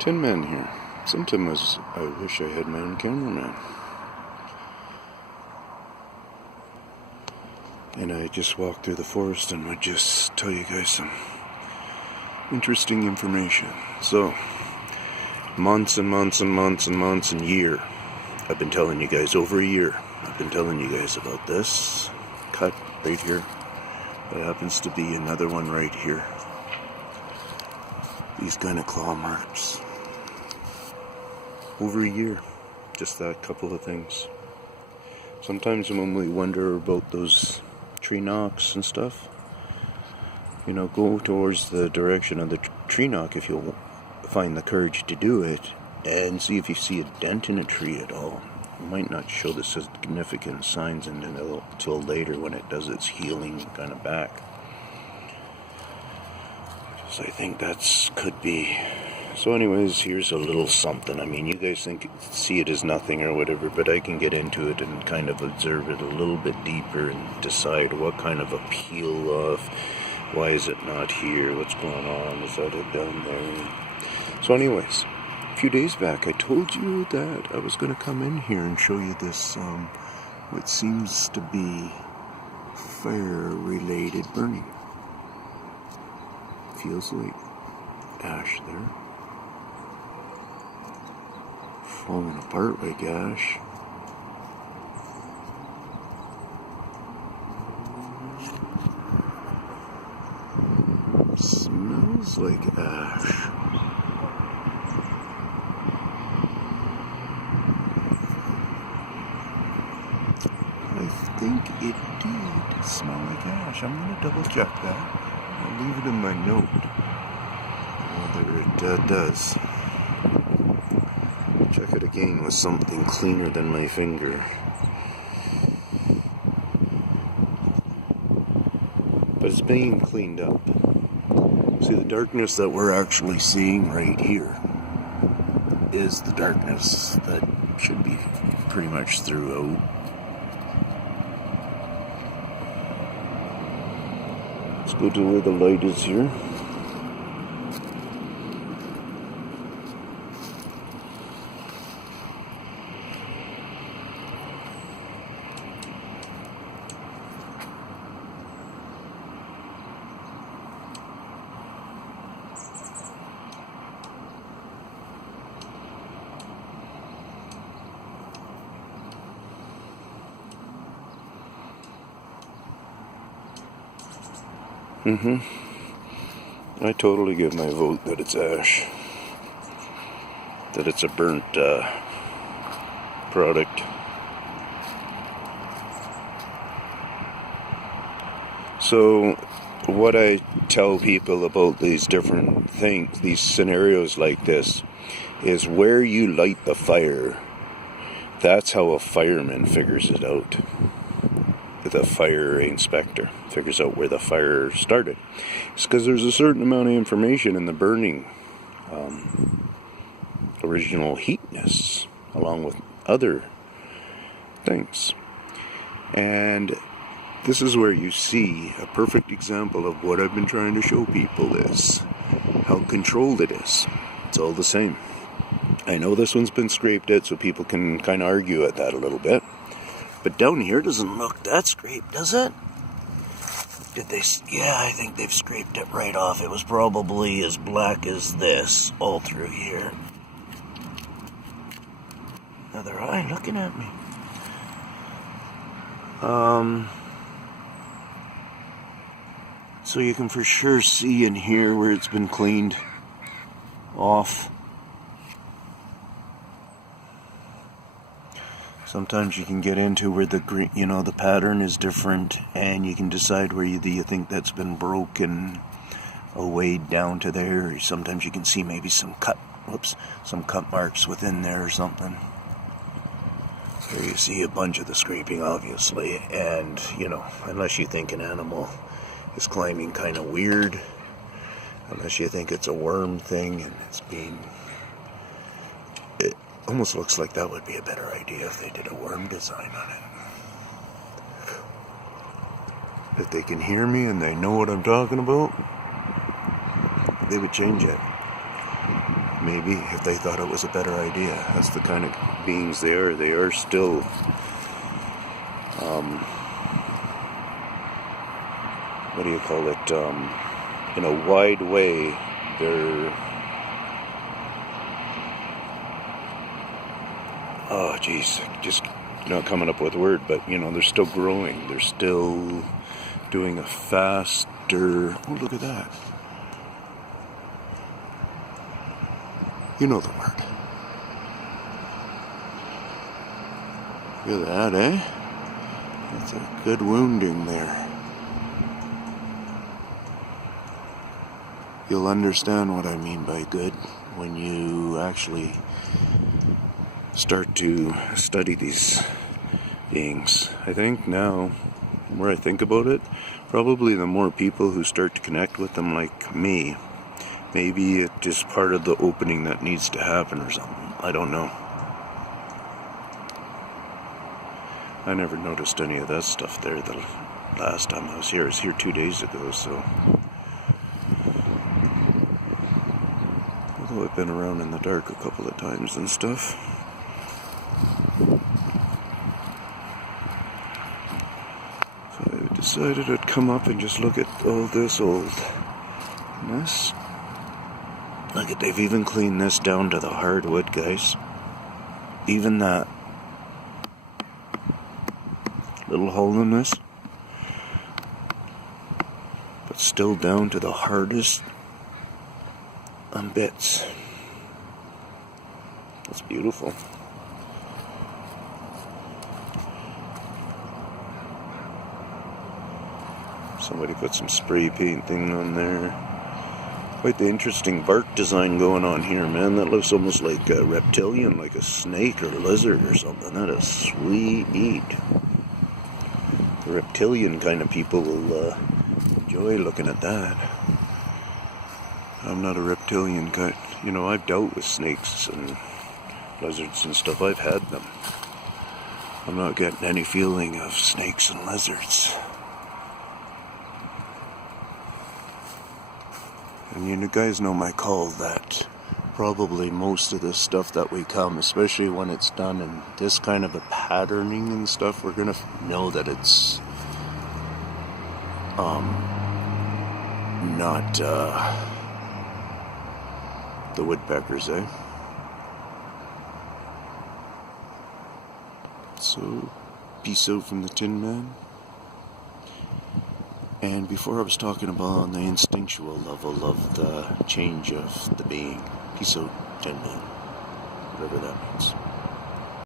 Tinman here. Sometimes I wish I had my own cameraman. And I just walked through the forest and would just tell you guys some interesting information. So, months and months and months and months and year. I've been telling you guys over a year. I've been telling you guys about this cut right here. That happens to be another one right here. These kind of claw marks. Over a year. Just that couple of things. Sometimes when we wonder about those tree knocks and stuff, you know, go towards the direction of the tree knock if you'll find the courage to do it, and see if you see a dent in a tree at all. It might not show the significant signs until later when it does its healing kind of back. So I think that's could be. So anyways, here's a little something. I mean, you guys see it as nothing or whatever, but I can get into it and kind of observe it a little bit deeper and decide what kind of a peel off. Why is it not here? What's going on? Is that it down there? So anyways, a few days back I told you that I was going to come in here and show you this, what seems to be fire-related burning. Feels like ash there. Falling apart like ash. Smells like ash. I think it did smell like ash. I'm going to double check that. I'll leave it in my note whether it does. Check it again with something cleaner than my finger. But it's being cleaned up. See, the darkness that we're actually seeing right here is the darkness that should be pretty much throughout. Let's go to where the light is here. I totally give my vote that it's ash. That it's a burnt product. So, what I tell people about these different things, these scenarios like this, is where you light the fire, that's how a fireman figures it out. The fire inspector figures out where the fire started. It's because there's a certain amount of information in the burning original heatness, along with other things. And this is where you see a perfect example of what I've been trying to show people is how controlled it is. It's all the same. I know this one's been scraped out, so people can kind of argue at that a little bit. But down here doesn't look that scraped, does it? Did they? Yeah, I think they've scraped it right off. It was probably as black as this all through here. Another eye looking at me. So you can for sure see in here where it's been cleaned off. Sometimes you can get into where the green, the pattern is different, and you can decide where you think that's been broken away down to there. Sometimes you can see maybe some cut marks within there or something. There you see a bunch of the scraping, obviously, and unless you think an animal is climbing kind of weird, unless you think it's a worm thing and it's being. Almost looks like that would be a better idea if they did a worm design on it. If they can hear me and they know what I'm talking about, they would change it. maybe, if they thought it was a better idea. That's the kind of beings they are. They are still what do you call it? In a wide way, they're oh geez, just not coming up with a word, but they're still growing. They're still doing a faster, oh look at that. You know the word. Look at that, eh? That's a good wounding there. You'll understand what I mean by good when you actually start to study these beings. I think now, the more I think about it, probably the more people who start to connect with them like me, maybe it's just part of the opening that needs to happen or something. I don't know. I never noticed any of that stuff there the last time I was here. I was here 2 days ago, so. Although I've been around in the dark a couple of times and stuff. So I decided I'd come up and just look at all this old mess. Look at, they've even cleaned this down to the hardwood, guys. Even that little hole in this, but still down to the hardest bits. That's beautiful. Somebody put some spray painting on there. Quite the interesting bark design going on here, man. That looks almost like a reptilian, like a snake or a lizard or something. That is sweet. The reptilian kind of people will enjoy looking at that. I'm not a reptilian kind. I've dealt with snakes and lizards and stuff. I've had them. I'm not getting any feeling of snakes and lizards. And you guys know my call that probably most of the stuff that we come, especially when it's done in this kind of a patterning and stuff, we're going to know that it's not the woodpeckers, eh? So, peace out from the Tinman. And before I was talking about on the instinctual level of the change of the being. Peace out, Tinman. Whatever that means.